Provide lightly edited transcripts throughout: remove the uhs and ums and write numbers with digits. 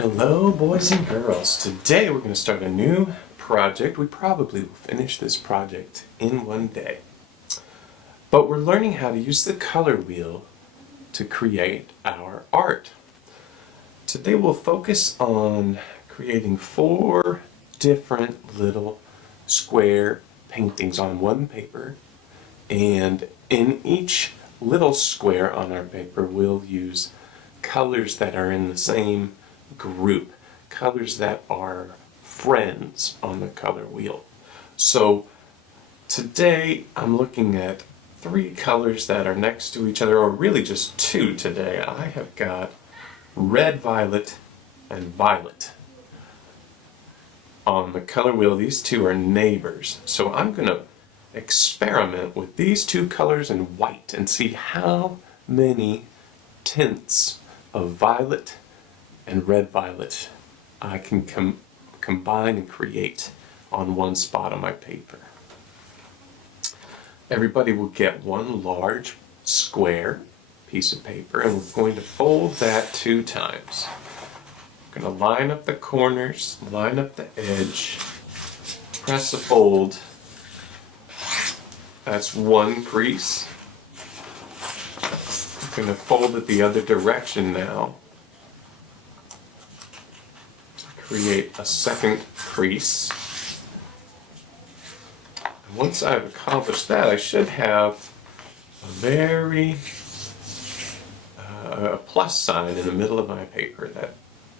Hello boys and girls. Today we're going to start a new project. We probably will finish this project in one day. But we're learning how to use the color wheel to create our art. Today we'll focus on creating 4 different little square paintings on one paper, and in each little square on our paper we'll use colors that are in the same group, colors that are friends on the color wheel. So today I'm looking at 3 colors that are next to each other, or really just 2 today. I have got red, violet, and violet on the color wheel. These 2 are neighbors. So I'm going to experiment with these 2 colors in white and see how many tints of violet and red violet I can combine and create on one spot on my paper. Everybody will get one large square piece of paper, and we're going to fold that 2 times. We're going to line up the corners, line up the edge, press the fold. That's 1 crease. I'm going to fold it the other direction now. Create a 2nd crease. And once I've accomplished that, I should have a very a plus sign in the middle of my paper that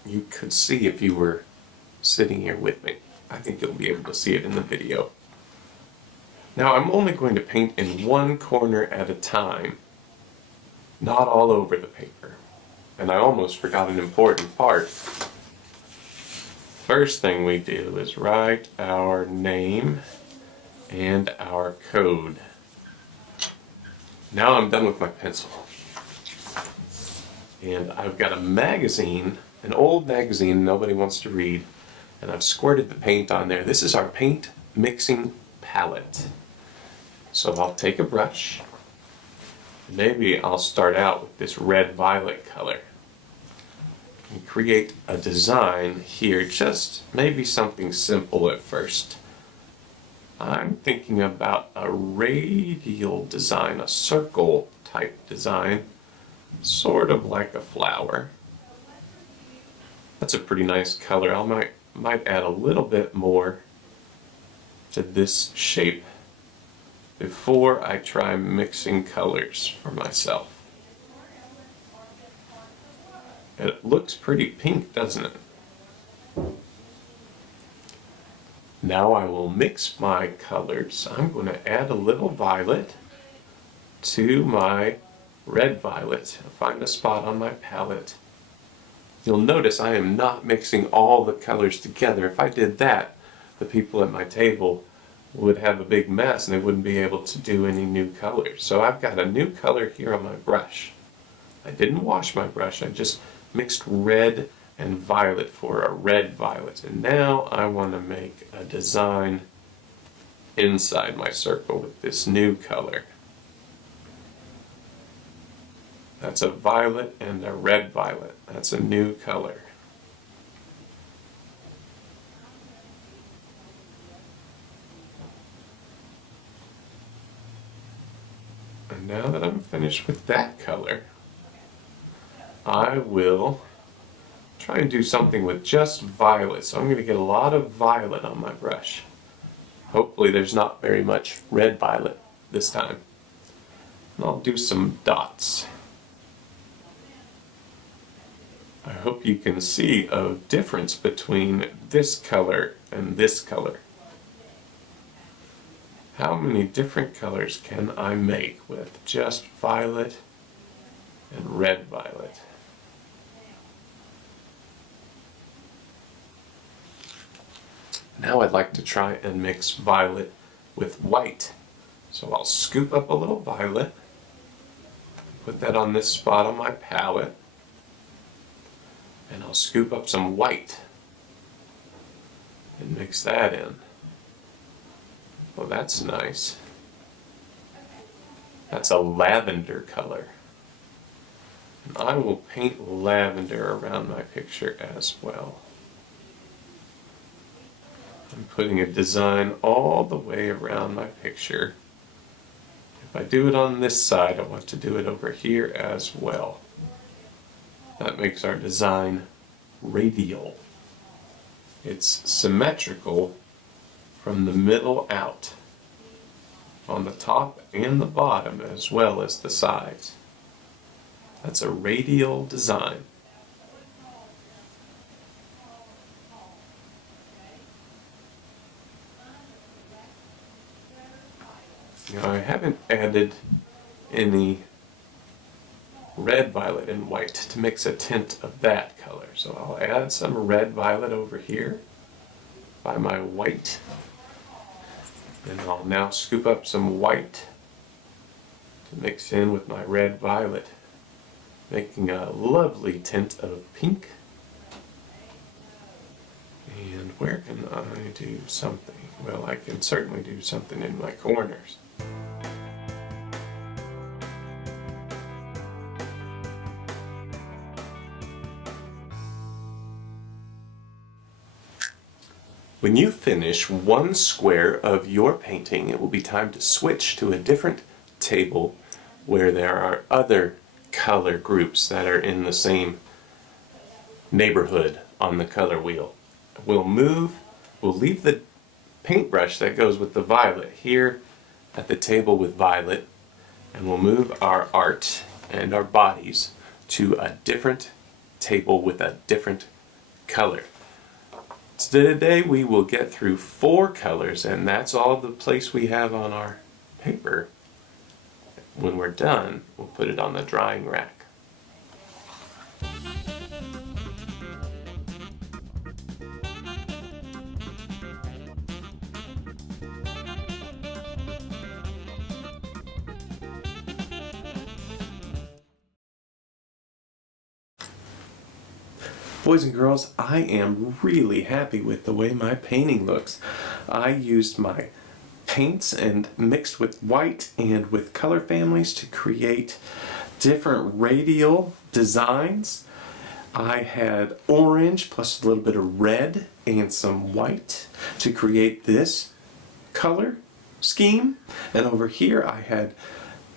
you could see if you were sitting here with me. I think you'll be able to see it in the video. Now I'm only going to paint in one corner at a time, not all over the paper. And I almost forgot an important part. First thing we do is write our name and our code. Now I'm done with my pencil. And I've got a magazine, an old magazine nobody wants to read, and I've squirted the paint on there. This is our paint mixing palette. So I'll take a brush. Maybe I'll start out with this red-violet color and create a design here, just maybe something simple at first. I'm thinking about a radial design, a circle type design, sort of like a flower. That's a pretty nice color. I might add a little bit more to this shape before I try mixing colors for myself. It looks pretty pink, doesn't it? Now I will mix my colors. I'm going to add a little violet to my red violet. I'll find a spot on my palette. You'll notice I am not mixing all the colors together. If I did that, the people at my table would have a big mess and they wouldn't be able to do any new colors. So I've got a new color here on my brush. I didn't wash my brush, I just mixed red and violet for a red violet. And now I want to make a design inside my circle with this new color. That's a violet and a red violet. That's a new color. And now that I'm finished with that color, I will try and do something with just violet. So I'm going to get a lot of violet on my brush. Hopefully there's not very much red violet this time. And I'll do some dots. I hope you can see a difference between this color and this color. How many different colors can I make with just violet and red violet? Now I'd like to try and mix violet with white. So I'll scoop up a little violet, put that on this spot on my palette, and I'll scoop up some white and mix that in. Well, that's nice. That's a lavender color. And I will paint lavender around my picture as well. I'm putting a design all the way around my picture. If I do it on this side, I want to do it over here as well. That makes our design radial. It's symmetrical from the middle out, on the top and the bottom as well as the sides. That's a radial design. Now I haven't added any red, violet, and white to mix a tint of that color. So I'll add some red, violet over here by my white. And I'll now scoop up some white to mix in with my red, violet, making a lovely tint of pink. And where can I do something? Well, I can certainly do something in my corners. When you finish one square of your painting, it will be time to switch to a different table where there are other color groups that are in the same neighborhood on the color wheel. We'll leave the paintbrush that goes with the violet here at the table with violet, and we'll move our art and our bodies to a different table with a different color. Today we will get through 4 colors, and that's all the place we have on our paper. When we're done, we'll put it on the drying rack. Boys and girls, I am really happy with the way my painting looks. I used my paints and mixed with white and with color families to create different radial designs. I had orange plus a little bit of red and some white to create this color scheme. And over here I had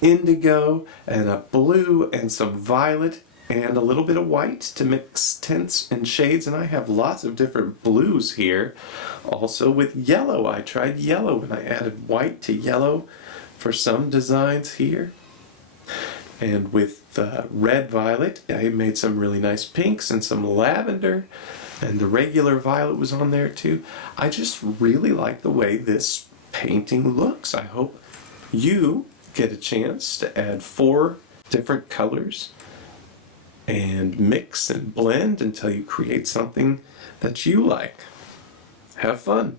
indigo and a blue and some violet and a little bit of white to mix tints and shades, and I have lots of different blues here. Also with yellow, I tried yellow and I added white to yellow for some designs here. And with red violet, I made some really nice pinks and some lavender, and the regular violet was on there too. I just really like the way this painting looks. I hope you get a chance to add 4 different colors and mix and blend until you create something that you like. Have fun.